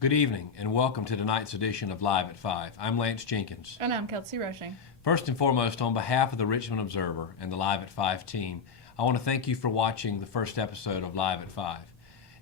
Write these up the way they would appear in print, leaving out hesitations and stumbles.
Good evening and welcome to tonight's edition of Live at 5. I'm Lance Jenkins. And I'm Kelsey Rushing. First and foremost, on behalf of the Richmond Observer and the Live at 5 team, I want to thank you for watching the first episode of Live at 5.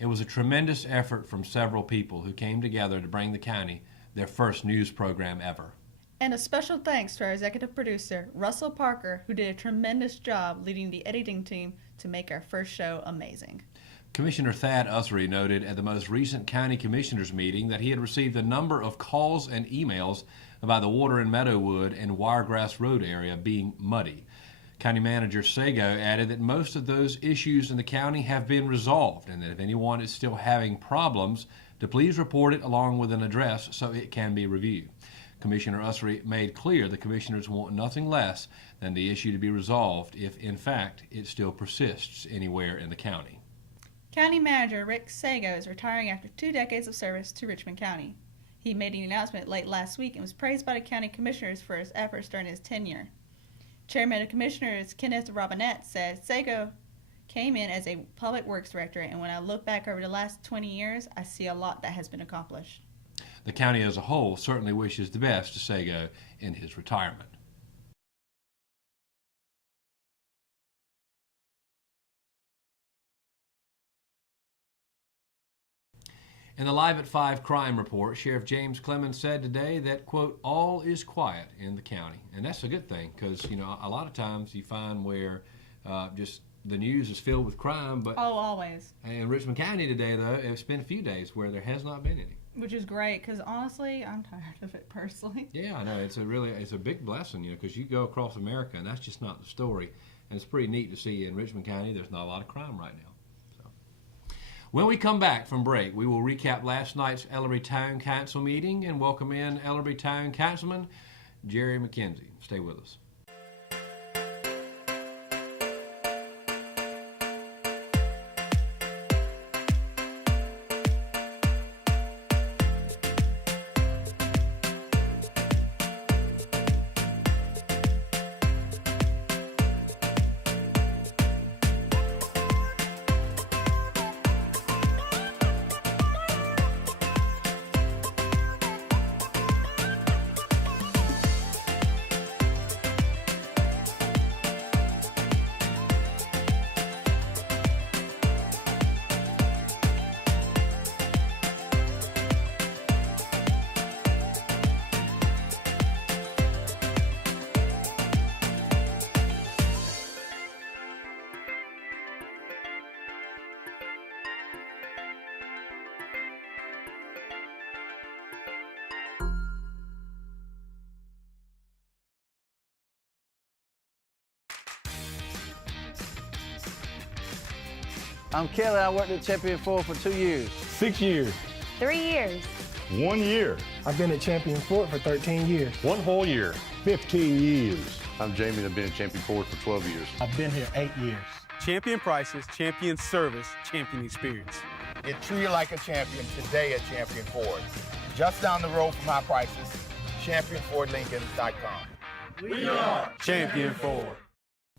It was a tremendous effort from several people who came together to bring the county their first news program ever. And a special thanks to our executive producer, Russell Parker, who did a tremendous job leading the editing team to make our first show amazing. Commissioner Thad Usry noted at the most recent County Commissioners meeting that he had received a number of calls and emails about the water in Meadowood and Wiregrass Road area being muddy. County Manager Sago added that most of those issues in the county have been resolved and that if anyone is still having problems, to please report it along with an address so it can be reviewed. Commissioner Usry made clear the commissioners want nothing less than the issue to be resolved if, in fact, it still persists anywhere in the county. County Manager Rick Sago is retiring after 2 decades of service to Richmond County. He made an announcement late last week and was praised by the county commissioners for his efforts during his tenure. Chairman of Commissioners Kenneth Robinette said Sago came in as a public works director, and when I look back over the last 20 years, I see a lot that has been accomplished. The county as a whole certainly wishes the best to Sago in his retirement. In the Live at 5 crime report, Sheriff James Clemens said today that, quote, all is quiet in the county. And that's a good thing because, you know, a lot of times you find where just the news is filled with crime. But always. In Richmond County today, though, it's been a few days where there has not been any. Which is great because, honestly, I'm tired of it personally. Yeah, I know. It's a big blessing, you know, because you go across America and that's just not the story. And it's pretty neat to see in Richmond County there's not a lot of crime right now. When we come back from break, we will recap last night's Ellerbe Town Council meeting and welcome in Ellerbe Town Councilman Jerry McKenzie. Stay with us. I'm Kelly. I worked at Champion Ford for 2 years. 6 years. 3 years. 1 year. I've been at Champion Ford for 13 years. 1 whole year. 15 years. I'm Jamie and I've been at Champion Ford for 12 years. I've been here 8 years. Champion prices, champion service, champion experience. Get treated like a champion today at Champion Ford. Just down the road from our prices, championfordlincoln.com. We are Champion Ford.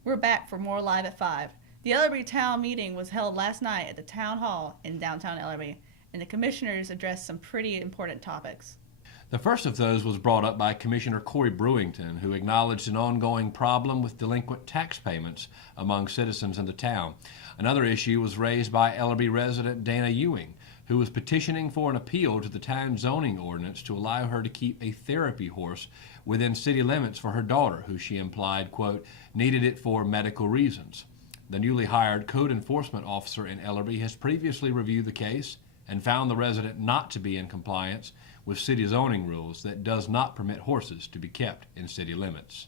We're back for more Live at 5. The Ellerbe Town meeting was held last night at the Town Hall in downtown Ellerbe, and the commissioners addressed some pretty important topics. The first of those was brought up by Commissioner Corey Brewington, who acknowledged an ongoing problem with delinquent tax payments among citizens in the town. Another issue was raised by Ellerbe resident Dana Ewing, who was petitioning for an appeal to the town zoning ordinance to allow her to keep a therapy horse within city limits for her daughter, who she implied, quote, needed it for medical reasons. The newly hired code enforcement officer in Ellerbe has previously reviewed the case and found the resident not to be in compliance with city zoning rules that does not permit horses to be kept in city limits.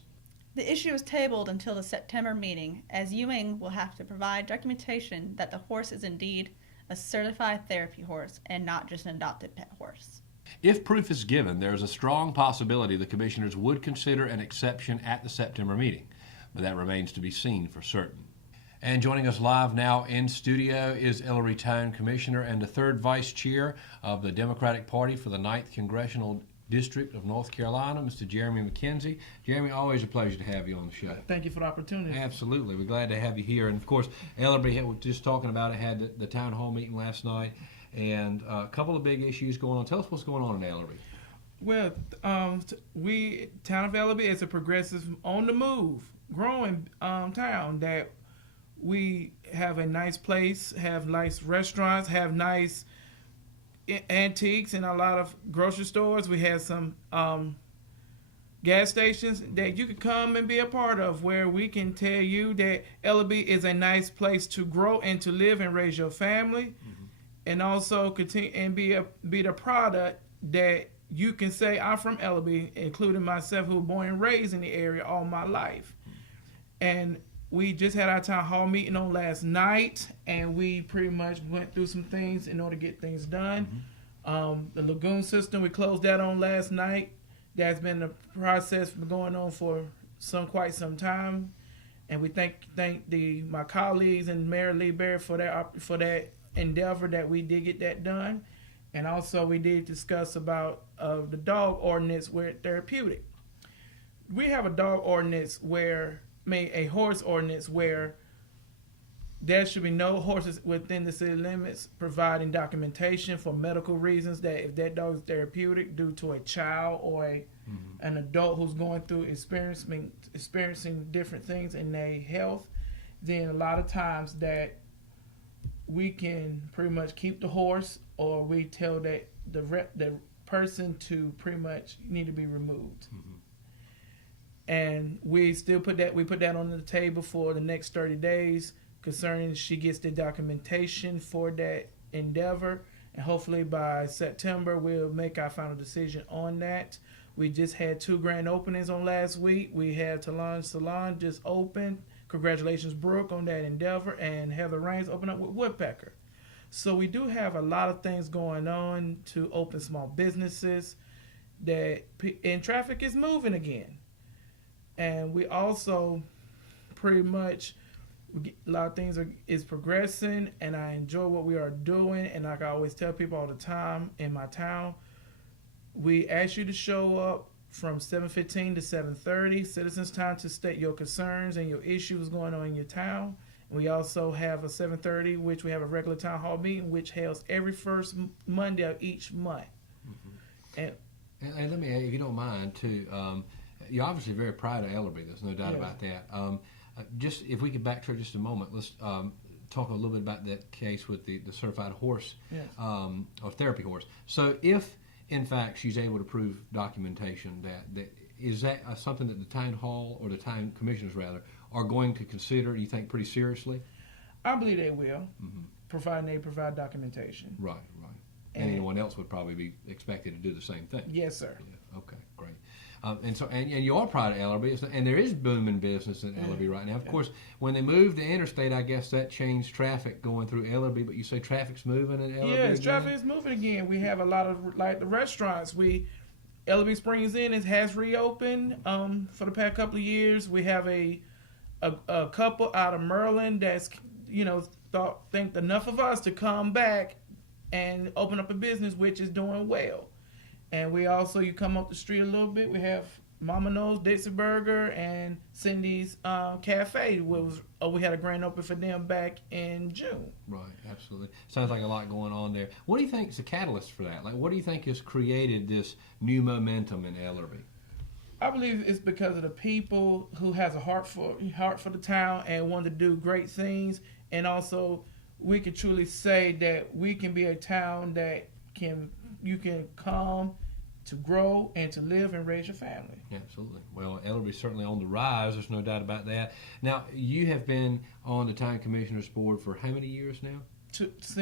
The issue is tabled until the September meeting, as Ewing will have to provide documentation that the horse is indeed a certified therapy horse and not just an adopted pet horse. If proof is given, there is a strong possibility the commissioners would consider an exception at the September meeting, but that remains to be seen for certain. And joining us live now in studio is Ellerbe Town Commissioner and the third Vice Chair of the Democratic Party for the 9th Congressional District of North Carolina, Mr. Jeremy McKenzie. Jeremy, always a pleasure to have you on the show. Thank you for the opportunity. Absolutely. We're glad to have you here. And, of course, Ellerbe, was just talking about it, had the town hall meeting last night. and a couple of big issues going on. Tell us what's going on in Ellerby. Well, we town of Ellerby is a progressive, on the move, growing town that we have a nice place, have nice restaurants, have nice antiques, and a lot of grocery stores. We have some gas stations that you could come and be a part of, where we can tell you that Ellerby is a nice place to grow and to live and raise your family, and also continue and be the product that you can say, I'm from Ellerby, including myself, who was born and raised in the area all my life. And we just had our town hall meeting on last night, and we pretty much went through some things in order to get things done. The lagoon system, we closed that on last night. That's been a process going on for quite some time, and we thank my colleagues and Mayor Lee Berry for that endeavor that we did get that done. And also we did discuss about the dog ordinance where therapeutic. We have a dog ordinance a horse ordinance where there should be no horses within the city limits, providing documentation for medical reasons that if that dog is therapeutic due to a child or an adult who's going through experiencing different things in their health, then a lot of times that we can pretty much keep the horse, or we tell that the person to pretty much need to be removed. And we still put that on the table for the next 30 days concerning she gets the documentation for that endeavor, and hopefully by September we'll make our final decision on that. We just had 2 grand openings on last week. We had Talon Salon just opened. Congratulations, Brooke, on that endeavor, and Heather Rains opened up with Woodpecker. So we do have a lot of things going on to open small businesses, and traffic is moving again. And we also pretty much, a lot of things is progressing, and I enjoy what we are doing. And like I always tell people all the time in my town, we ask you to show up from 7:15 to 7:30, citizens' time to state your concerns and your issues going on in your town. We also have a 7:30, which we have a regular town hall meeting, which held every first Monday of each month. And let me, if you don't mind, too, you're obviously very proud of Ellerby. There's no doubt about that. Just if we could backtrack just a moment, let's talk a little bit about that case with the certified horse, or therapy horse. So if, in fact, she's able to prove documentation that is that something that the town hall, or the town commissioners rather, are going to consider, you think, pretty seriously? I believe they will, providing they provide documentation. Right. And anyone else would probably be expected to do the same thing. Yes, sir. Yeah, okay, great. And you are proud of Ellerby, and there is booming business in Ellerby right now. Of course, when they moved the interstate, I guess that changed traffic going through Ellerby. But you say traffic's moving in Ellerby? Yes, traffic is moving again. We have a lot of, like, the restaurants. Ellerby Springs Inn has reopened for the past couple of years. We have a couple out of Maryland that's think enough of us to come back and open up a business, which is doing well. And we also, you come up the street a little bit, we have Mama Knows, Dixie Burger, and Cindy's Cafe. We had a grand open for them back in June. Right, absolutely. Sounds like a lot going on there. What do you think is the catalyst for that? Like, what do you think has created this new momentum in Ellerby? I believe it's because of the people who has a heart for the town and want to do great things, and also we can truly say that we can be a town that you can come to grow and to live and raise your family. Yeah, absolutely. Well, Ellerby's certainly on the rise. There's no doubt about that. Now, you have been on the Town Commissioners Board for how many years now?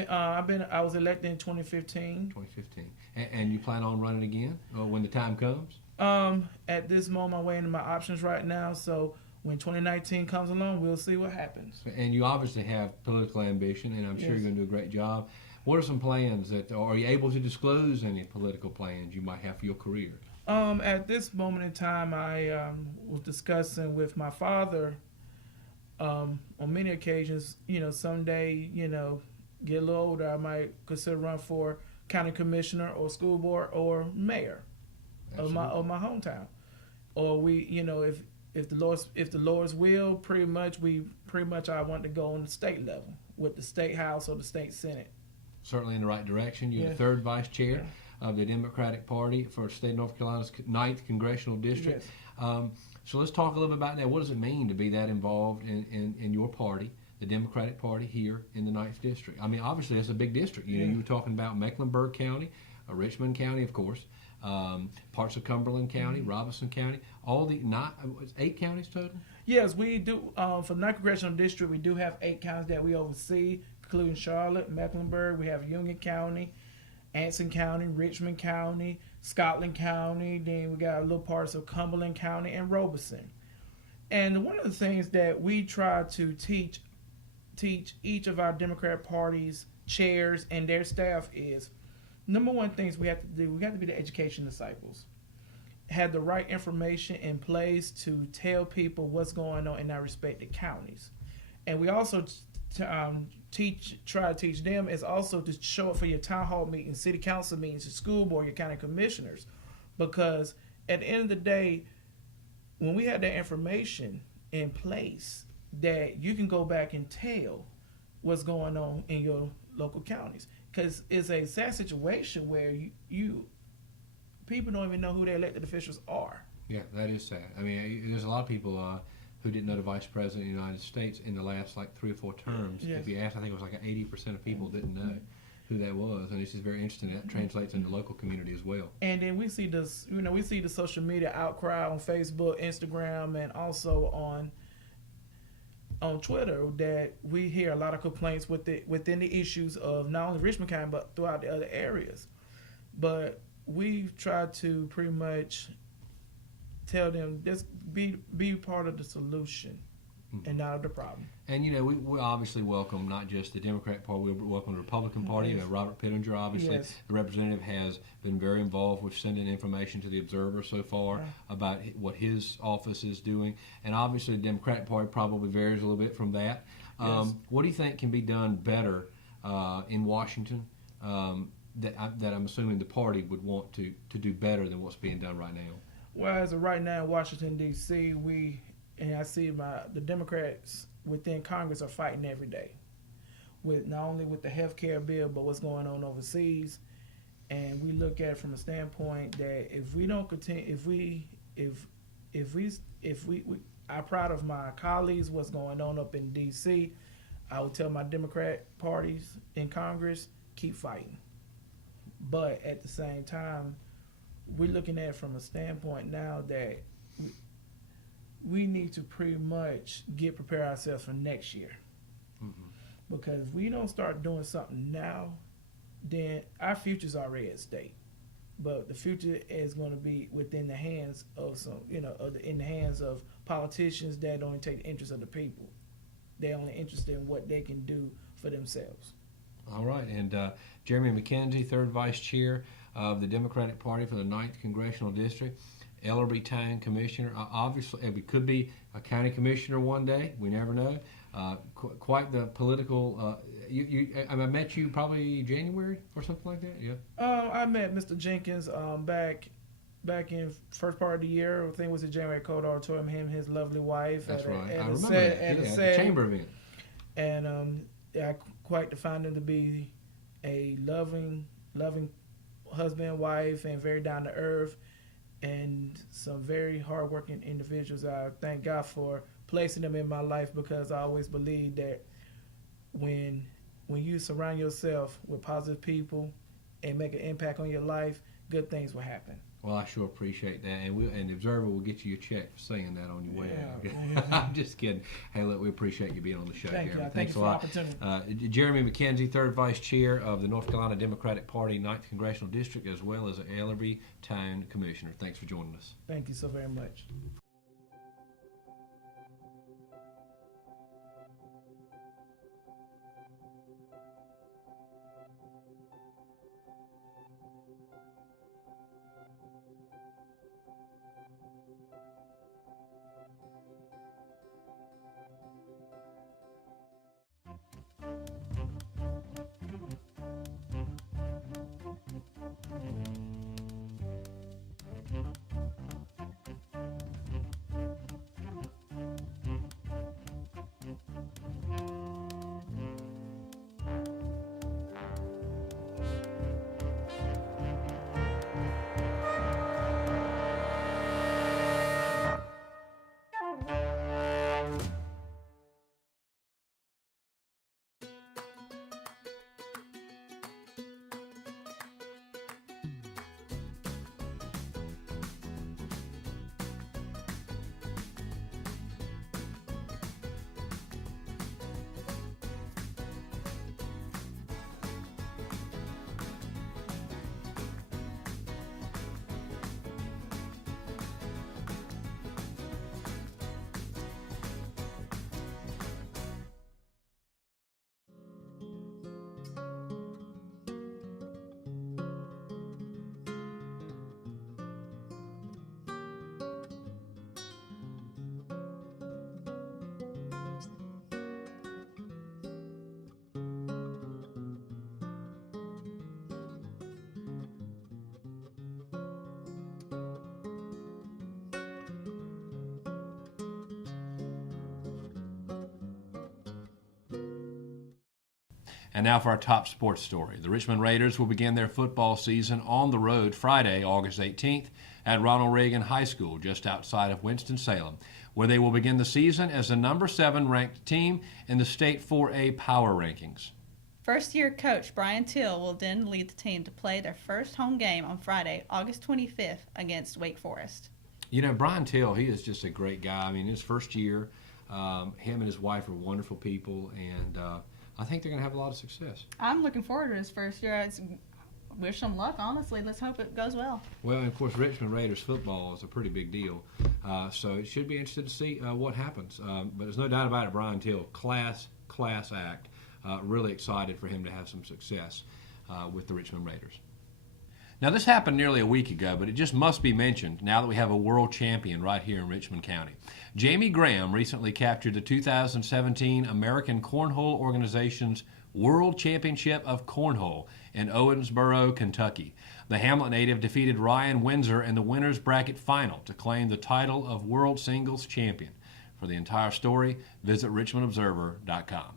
I was elected in 2015. 2015. And you plan on running again when the time comes? At this moment, I'm weighing my options right now. So when 2019 comes along, we'll see what happens. And you obviously have political ambition, and I'm sure you're going to do a great job. What are some plans are you able to disclose any political plans you might have for your career? At this moment in time, I was discussing with my father on many occasions, someday, get a little older, I might consider run for county commissioner or school board or mayor of my hometown. Or if the Lord's will, pretty much I want to go on the state level with the state house or the state senate. certainly in the right direction. You're Yeah. the third vice chair of the Democratic Party for state of North Carolina's 9th congressional district. Yes. So let's talk a little bit about that. What does it mean to be that involved in your party, the Democratic Party here in the 9th district? I mean, obviously that's a big district. You know, you were talking about Mecklenburg County, Richmond County, of course, parts of Cumberland County, Robinson County, all the 8 counties total. Yes, we do. For the 9th congressional district, we do have 8 counties that we oversee, including Charlotte, Mecklenburg. We have Union County, Anson County, Richmond County, Scotland County. Then we got little parts of Cumberland County and Robeson. And one of the things that we try to teach each of our Democrat Party's chairs and their staff is, number one things we have to do, we got to be the education disciples. Have the right information in place to tell people what's going on in our respective counties. And we also try to teach them is also to show up for your town hall meetings, city council meetings, your school board, your county commissioners. Because at the end of the day, when we have that information in place, that you can go back and tell what's going on in your local counties. Because it's a sad situation where you people don't even know who their elected officials are. Yeah, that is sad. I mean, there's a lot of people who didn't know the Vice President of the United States in the last like 3 or 4 terms. Yes. If you asked, I think it was like 80% of people didn't know who that was, and this is very interesting. That translates into local community as well. And then we see this, we see the social media outcry on Facebook, Instagram, and also on Twitter, that we hear a lot of complaints within the issues of not only Richmond County but throughout the other areas. But we've tried to pretty much tell them just be part of the solution and not of the problem. And we obviously welcome not just the Democrat Party, we welcome the Republican Party. Yes. Robert Pittenger, obviously, Yes. the representative, has been very involved with sending information to the Observer so far about what his office is doing. And obviously, the Democratic Party probably varies a little bit from that. Yes. What do you think can be done better in Washington that I'm assuming the party would want to do better than what's being done right now? Well, as of right now in Washington, D.C., I see the Democrats within Congress are fighting every day, with not only with the health care bill, but what's going on overseas. And we look at it from a standpoint that if we don't continue, I'm proud of my colleagues, what's going on up in D.C. I would tell my Democrat parties in Congress, keep fighting. But at the same time, we're looking at it from a standpoint now that we need to pretty much prepare ourselves for next year. Because if we don't start doing something now, then our future's already at stake. But the future is going to be within the hands of in the hands of politicians that don't take the interest of the people. They're only interested in what they can do for themselves. All right, and Jeremy McKenzie, third vice chair of the Democratic Party for the 9th Congressional District, Ellerbe Town Commissioner. Obviously, we could be a county commissioner one day. We never know. Quite the political. I met you probably January or something like that. Yeah. I met Mr. Jenkins back in first part of the year. I think it was the January Code Auditorium. Him and his lovely wife. That's right. I remember that. At the chamber event. And I quite find him to be a loving husband, wife, and very down to earth, and some very hardworking individuals. I thank God for placing them in my life, because I always believe that when you surround yourself with positive people and make an impact on your life, good things will happen. Well, I sure appreciate that, and the Observer will get you a check for saying that on your way out. Yeah. I'm just kidding. Hey, look, we appreciate you being on the show, Thank Jeremy. you. Thanks Thank you a lot. for the opportunity. Jeremy McKenzie, third vice chair of the North Carolina Democratic Party 9th Congressional District, as well as the Ellerbe Town Commissioner. Thanks for joining us. Thank you so very much. And now for our top sports story. The Richmond Raiders will begin their football season on the road Friday, August 18th at Ronald Reagan High School just outside of Winston-Salem, where they will begin the season as the number 7 ranked team in the state 4A power rankings. First-year coach Brian Till will then lead the team to play their first home game on Friday, August 25th against Wake Forest. You know, Brian Till, he is just a great guy. I mean, his first year, him and his wife are wonderful people, and I think they're going to have a lot of success. I'm looking forward to his first year. I wish him luck, honestly. Let's hope it goes well. Well, and of course, Richmond Raiders football is a pretty big deal, so it should be interesting to see what happens. But there's no doubt about it, Brian Till, class act. Really excited for him to have some success with the Richmond Raiders. Now, this happened nearly a week ago, but it just must be mentioned now that we have a world champion right here in Richmond County. Jamie Graham recently captured the 2017 American Cornhole Organization's World Championship of Cornhole in Owensboro, Kentucky. The Hamlet native defeated Ryan Windsor in the winner's bracket final to claim the title of World Singles Champion. For the entire story, visit richmondobserver.com.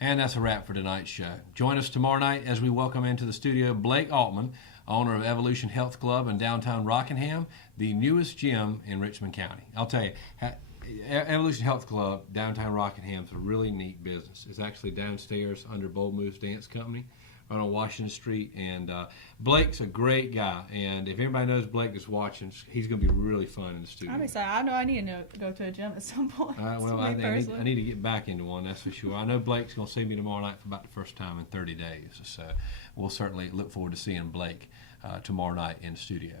And that's a wrap for tonight's show. Join us tomorrow night as we welcome into the studio Blake Altman, owner of Evolution Health Club in downtown Rockingham, the newest gym in Richmond County. I'll tell you, Evolution Health Club, downtown Rockingham, is a really neat business. It's actually downstairs under Bold Moves Dance Company, right on Washington Street. And Blake's a great guy. And if anybody knows Blake that's watching, he's going to be really fun in the studio. I'm excited. I know I need to go to a gym at some point. Well, I need to get back into one, that's for sure. I know Blake's going to see me tomorrow night for about the first time in 30 days. So we'll certainly look forward to seeing Blake tomorrow night in the studio.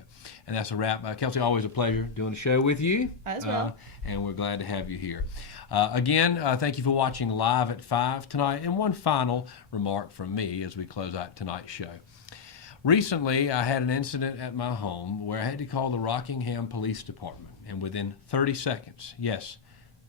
And that's a wrap. Kelsey, always a pleasure doing the show with you. As well. And we're glad to have you here. Again, thank you for watching Live at 5 tonight. And one final remark from me as we close out tonight's show. Recently, I had an incident at my home where I had to call the Rockingham Police Department. And within 30 seconds, yes,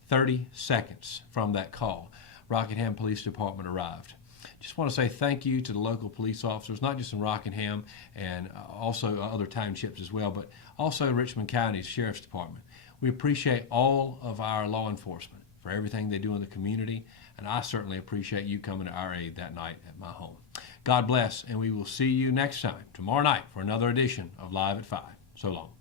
30 seconds from that call, Rockingham Police Department arrived. Just want to say thank you to the local police officers, not just in Rockingham and also other townships as well, but also Richmond County's Sheriff's Department. We appreciate all of our law enforcement for everything they do in the community, and I certainly appreciate you coming to our aid that night at my home. God bless, and we will see you next time, tomorrow night, for another edition of Live at 5. So long.